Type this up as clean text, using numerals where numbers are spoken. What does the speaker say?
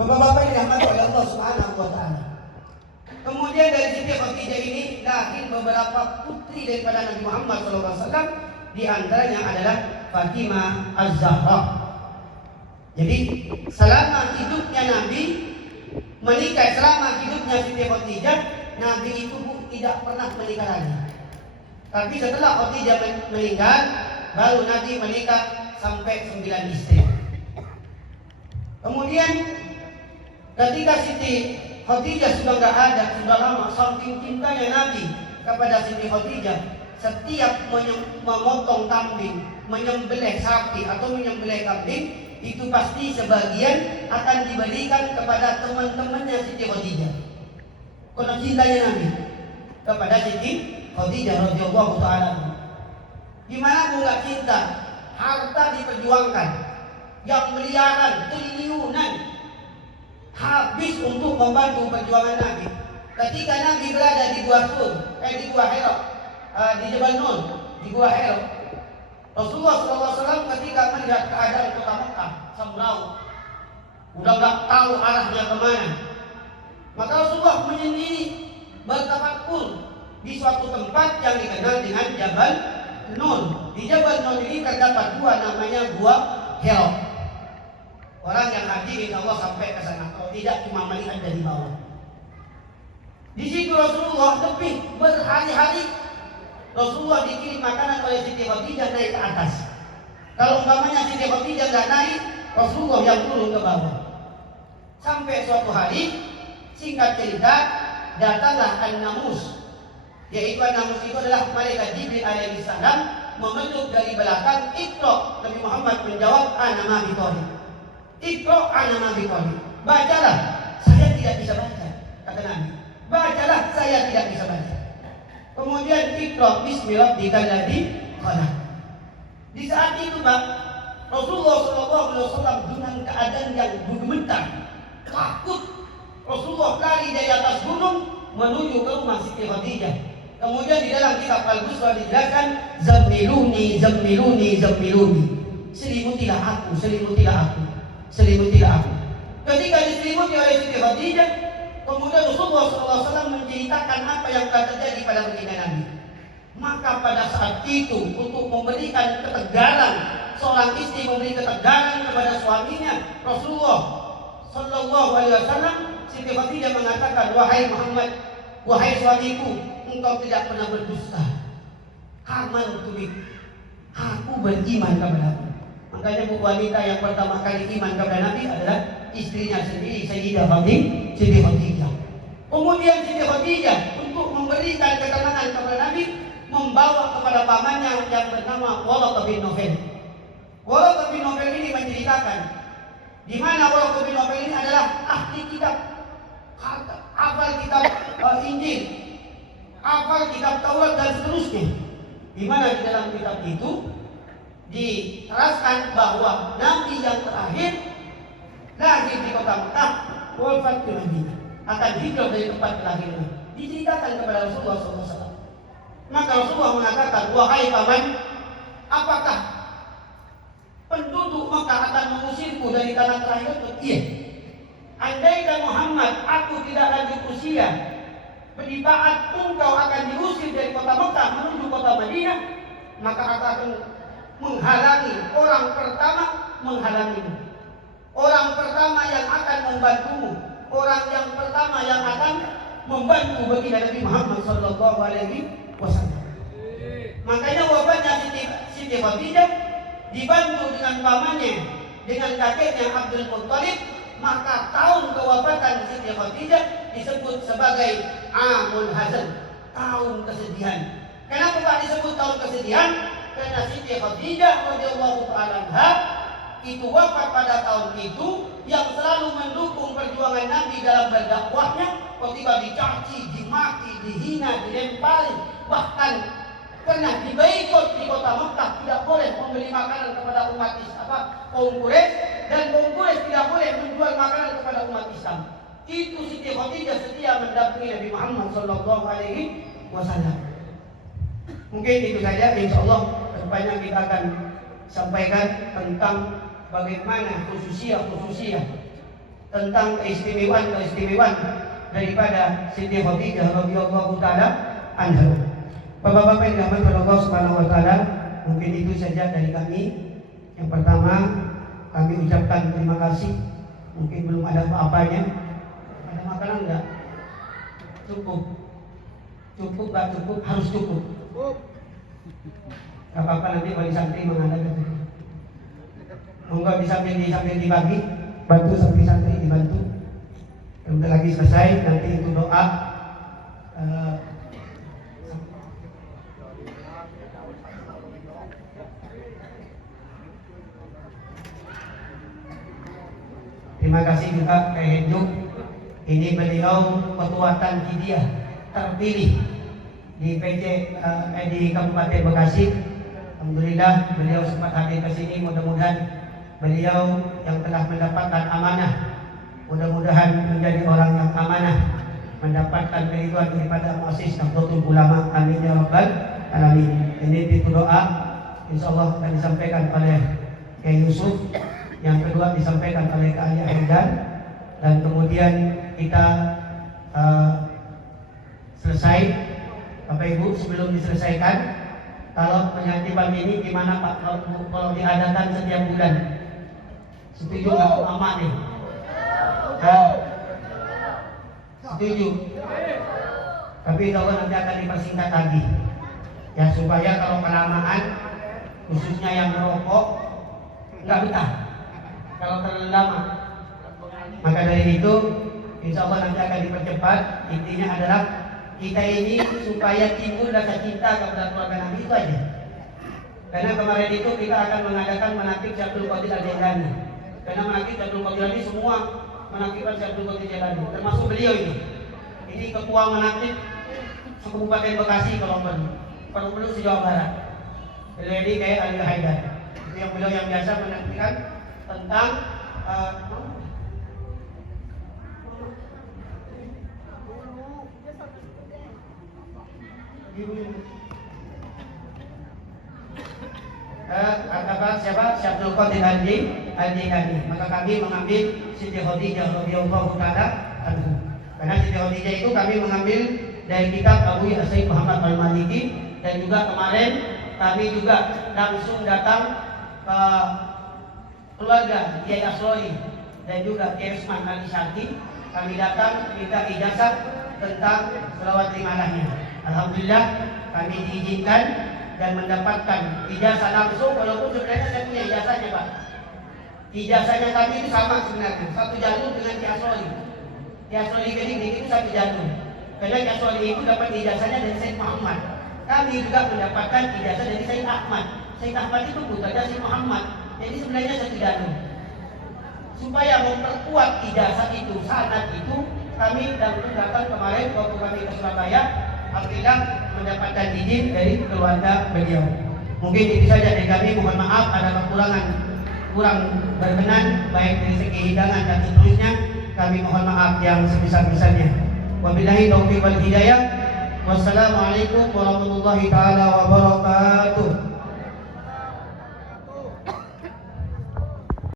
Bapak-bapak yang dirahmati oleh Allah Subhanahu wa taala. Kemudian dari Siti Khadijah ini lahir beberapa putri daripada Nabi Muhammad SAW. Di antaranya adalah Fatimah Az-Zahra. Jadi selama hidupnya Nabi menikah, selama hidupnya Siti Khadijah, Nabi itu tidak pernah menikah lagi. Tapi setelah Khadijah meninggal, baru Nabi menikah sampai 9 istri. Kemudian ketika Siti Khadijah sudah tidak ada, sudah lama, saking cintanya Nabi kepada Siti Khadijah, setiap memotong kambing, menyembelih sapi atau menyembelih kambing, itu pasti sebagian akan diberikan kepada teman-temannya Siti Khadijah. Karena cintanya Nabi kepada Siti Khadijah radhiyallahu taala. Gimana pun nggak cinta, harta diperjuangkan, yang miliaran, triliunan habis untuk membantu perjuangan Nabi. Ketika Nabi berada di Gua Sur, di Gua Hira, di Jabal Nur, di Gua Hira, Rasulullah SAW ketika melihat keadaan kota Mekah sembrau, udah nggak tahu arahnya kemana, maka Rasulullah menyendiri bertafakkur di suatu tempat yang dikenal dengan Jabal Nur. Di Jabal Nur ini terdapat gua namanya Gua Hira. Orang yang haji insya Allah sampai ke sana, kalau tidak cuma melihat dari bawah. Di situ Rasulullah lebih berhari-hari Rasulullah dikirim makanan oleh Siti Khadijah naik ke atas. Kalau umpamanya Siti Khadijah nggak naik, Rasulullah yang turun ke bawah. Sampai suatu hari, singkat cerita, datanglah An-Namus. Yaitu An-Namus itu adalah malaikat Jibril alaihi salam memeluk dari belakang. Iqra, Nabi Muhammad menjawab, ana ma biqari. Iqra ana ma biqari. Bacalah, saya tidak bisa baca, kata Nabi. Bacalah, saya tidak bisa baca. Kemudian Iqra bismi rabbikal ladzi khalaq. Di saat itu Pak, Rasulullah SAW dengan keadaan yang gemetar, takut. Rasulullah lari dari atas gunung menuju ke rumah Siti Khadijah. Kemudian di dalam kitab Al-Busra dijelaskan, zammiluni, zammiluni, zammiluni. Selimutilah aku, selimutilah aku, selimutilah aku. Ketika diselimuti oleh Siti Khadijah, kemudian Rasulullah SAW menceritakan apa yang telah terjadi pada baginda Nabi. Maka pada saat itu untuk memberikan ketegaran, seorang istri memberi ketegaran kepada suaminya, Rasulullah SAW, Siti Khadijah mengatakan, wahai Muhammad, wahai suamiku, engkau tidak pernah berdusta. Amantu bik, aku beriman kepadamu. Makanya bu wanita yang pertama kali iman kepada Nabi adalah istrinya sendiri, Sayyidah Siti Khadijah. Kemudian Siti Khadijah untuk memberikan ketenangan kepada Nabi, membawa kepada pamannya yang bernama Waraqah bin Nawfal. Waraqah bin Nawfal ini menceritakan di mana Waraqah bin Nawfal ini adalah ahli kitab, hafal kitab Injil, hafal kitab Taurat dan seterusnya. Di mana di dalam kitab itu diteraskan bahwa Nabi yang terakhir lahir di kota Mekah, wafat di Madinah, akan hijrah dari tempat kelahiran. Diceritakan kepada Rasulullah SAW. Maka Rasulullah mengatakan, wahai paman, apakah penduduk Mekah akan mengusirku dari tanah kelahiranku? Iya. Andaikan Muhammad, aku tidak lanjut usia, di saat engkau akan diusir dari kota Mekah menuju kota Madinah, maka aku akan menghalangi, orang pertama menghalangimu, orang pertama yang akan membantumu, orang yang pertama yang akan membantu bagi Nabi Muhammad Sallallahu Alaihi Wasallam. Makanya wafatnya Siti Khadijah dibantu dengan pamannya, dengan kakeknya Abdul Muttalib. Maka tahun kewafatan Siti Khadijah disebut sebagai Amul Hazan, tahun kesedihan. Kenapa Pak disebut tahun kesedihan? Karena Siti Khadijah radhiyallahu ta'ala anha itu wafat pada tahun itu, yang selalu mendukung perjuangan Nabi dalam berdakwahnya, ketika dicaci, dimaki, dihina, dilempari, bahkan pernah diboikot di kota Mekah, tidak boleh membeli makanan kepada umat kaum Quraisy, dan kaum Quraisy tidak boleh menjual makanan kepada umat Islam. Itu Siti Khadijah setia mendampingi Nabi Muhammad Sallallahu Alaihi Wasallam. Mungkin itu saja, insya Allah kedepannya kita akan sampaikan tentang bagaimana khususiyah tentang keistimewaan daripada Siti Khadijah radhiyallahu taala anha. Bapak-bapak yang dirahmati Allah Subhanahu wa taala, mungkin itu saja dari kami. Yang pertama, kami ucapkan terima kasih. Mungkin belum ada apa-apanya. Ada makanan enggak? Cukup. Cukup enggak cukup? Harus cukup. Gak apa-apa, nanti wali santri mengadakan. Monggo sambil dibagi, bantu santri dibantu. Bentar lagi selesai, nanti itu doa. Terima kasih juga Kak Henduk. Ini beliau ketua Tankidiah terpilih di di Kabupaten Bekasi. Alhamdulillah beliau sempat hadir ke sini. Mudah-mudahan beliau yang telah mendapatkan amanah, mudah-mudahan menjadi orang yang amanah, mendapatkan keriduan daripada Muassis Nahdlatul Ulama. Amin ya rabbal alamin. Ini itu doa, insyaallah akan disampaikan oleh Kiai Yusuf. Yang kedua disampaikan oleh Kak Ali Haidar, dan kemudian kita selesai. Bapak Ibu, sebelum diselesaikan, kalau penyatiban ini gimana Pak kalau diadakan setiap bulan? Setuju nggak lama nih? Setuju. Tapi kalau nanti akan dipersingkat lagi, ya supaya kalau kelamaan, khususnya yang merokok, nggak betah kalau terlalu lama. Maka dari itu, insya Allah nanti akan dipercepat. Intinya adalah kita ini supaya timbul rasa cinta kepada keluarga Nabi, itu aja. Karena kemarin itu kita akan mengadakan manaqib Syaikhul Qadir Al-Jailani. Karena manaqib Syaikhul Qadir ini semua manaqib Syaikhul Qadir Al-Jailani, termasuk beliau ini. Ini ketua manaqib Kabupaten Bekasi kalau perlu se-Jawa Barat. Beliau ini kayak Ali Haidar. Itu yang beliau yang biasa menantikan tentang siapa? Syaikhul Qadir Al-Jailani. Maka kami mengambil Siti Khadijah radhiyallahu taala anha. Karena Siti Khadijah itu kami mengambil dari kitab Abu Sayyid Muhammad Al-Maliki, dan juga kemarin kami juga langsung datang ke keluarga Kiai Aslori dan juga Kiai Usman Ali Syarki. Kami datang minta ijazah tentang selawat limalahnya. Alhamdulillah kami diizinkan dan mendapatkan ijazah langsung, walaupun sebenarnya saya punya ijazahnya Pak. Ijazahnya kami itu sama sebenarnya, satu jalur dengan Kiai Aslori. Kiai Aslori Keding itu satu jalur. Karena Kiai Aslori itu dapat ijazahnya dari Sayyid Muhammad. Kami juga mendapatkan ijazah dari Sayyid Ahmad. Sayyid Ahmad itu putranya Sayyid Muhammad. Jadi sebenarnya satu jalur. Supaya memperkuat ijazah itu, sanad itu, kami datang kemarin waktu kami ke Surabaya. Alhamdulillah mendapatkan izin dari keluarga beliau. Mungkin itu saja dari kami. Mohon maaf ada kekurangan, kurang berkenan baik dari segi hidangan dan seterusnya. Kami mohon maaf yang sebesar-besarnya. Wabillahi taufiq wal hidayah. Wassalamualaikum warahmatullahi taala wabarakatuh.